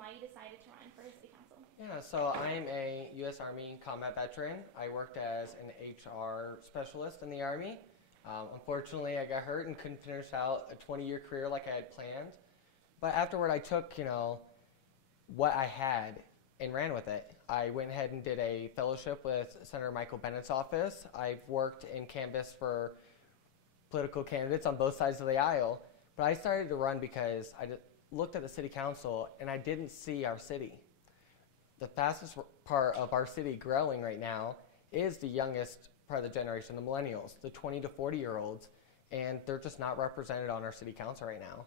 why you decided to run for city council. Yeah, so I'm a U.S. Army combat veteran. I worked as an HR specialist in the Army. Unfortunately, I got hurt and couldn't finish out a 20-year career like I had planned. But afterward, I took, what I had and ran with it. I went ahead and did a fellowship with Senator Michael Bennett's office. I've worked in canvass for political candidates on both sides of the aisle. But I started to run because I looked at the city council and I didn't see our city. The fastest part of our city growing right now is the youngest part of the generation, the millennials, the 20 to 40-year-olds, and they're just not represented on our city council right now.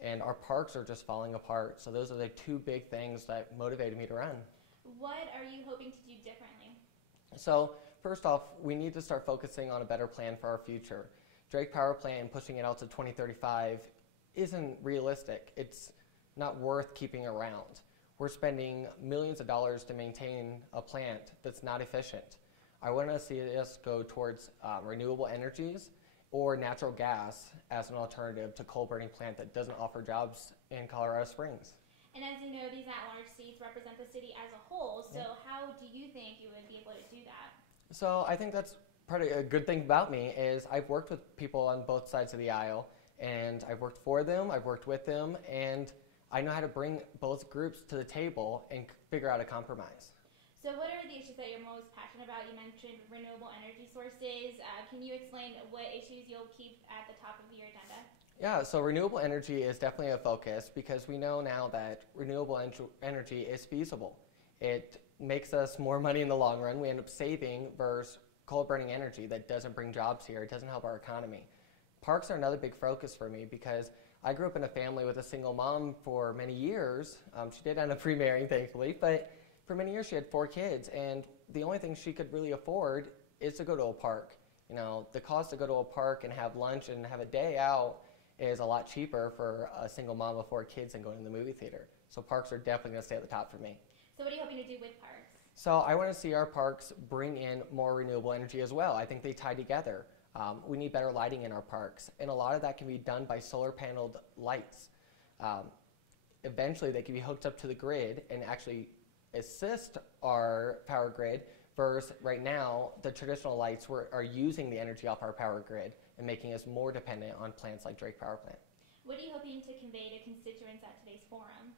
And our parks are just falling apart. So those are the two big things that motivated me to run. What are you hoping to do differently? So first off, we need to start focusing on a better plan for our future. Drake Power Plant pushing it out to 2035 isn't realistic. It's not worth keeping around. We're spending millions of dollars to maintain a plant that's not efficient. I want to see us go towards renewable energies or natural gas as an alternative to coal-burning plant that doesn't offer jobs in Colorado Springs. And as you know, these at-large seats represent the city as a whole, so how do you think you would be able to do that? So I think that's probably a good thing about me is I've worked with people on both sides of the aisle, and I've worked for them, I've worked with them, and I know how to bring both groups to the table and figure out a compromise. So what are the issues that you're most passionate about? You mentioned renewable energy sources. Can you explain what issues you'll keep at the top of your agenda? Yeah, so renewable energy is definitely a focus because we know now that renewable energy is feasible. It makes us more money in the long run. We end up saving versus coal-burning energy that doesn't bring jobs here. It doesn't help our economy. Parks are another big focus for me because I grew up in a family with a single mom for many years. She did end up remarrying, thankfully, but for many years she had 4 kids, and the only thing she could really afford is to go to a park. The cost to go to a park and have lunch and have a day out is a lot cheaper for a single mom of 4 kids than going to the movie theater. So parks are definitely going to stay at the top for me. So what are you hoping to do with parks? So I want to see our parks bring in more renewable energy as well. I think they tie together. We need better lighting in our parks, and a lot of that can be done by solar paneled lights. Eventually they can be hooked up to the grid and actually assist our power grid, versus right now the traditional lights are using the energy off our power grid and making us more dependent on plants like Drake Power Plant. What are you hoping to convey to constituents at today's forum?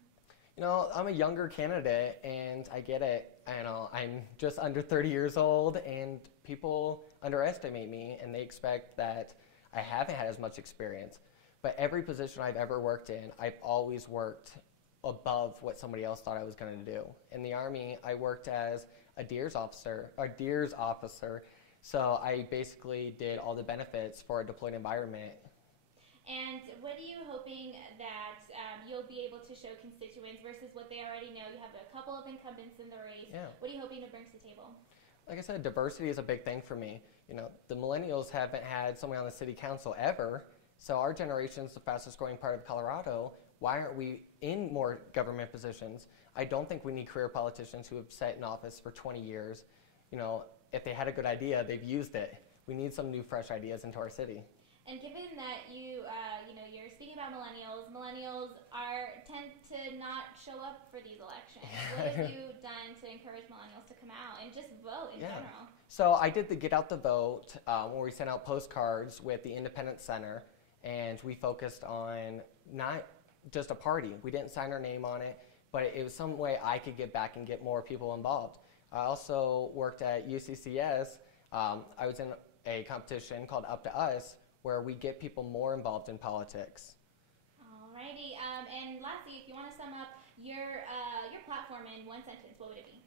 I'm a younger candidate, and I get it. I'm just under 30 years old, and people underestimate me, and they expect that I haven't had as much experience. But every position I've ever worked in, I've always worked above what somebody else thought I was going to do. In the Army, I worked as a DEERS officer, so I basically did all the benefits for a deployed environment. And what are you hoping that you'll be able to show constituents versus what they already know? You have a couple of incumbents in the race. Yeah. What are you hoping to bring to the table? Like I said, diversity is a big thing for me. The millennials haven't had someone on the city council ever, so our generation's the fastest growing part of Colorado. Why aren't we in more government positions? I don't think we need career politicians who have sat in office for 20 years. If they had a good idea, they've used it. We need some new, fresh ideas into our city. And given that you're speaking about millennials tend to not show up for these elections. What have you done to encourage millennials to come out and just vote in general? So I did the Get Out the Vote where we sent out postcards with the Independent Center, and we focused on not just a party. We didn't sign our name on it, but it was some way I could give back and get more people involved. I also worked at UCCS. I was in a competition called Up to Us, where we get people more involved in politics. Alrighty, and lastly, if you want to sum up your platform in one sentence, what would it be?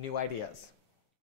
New ideas.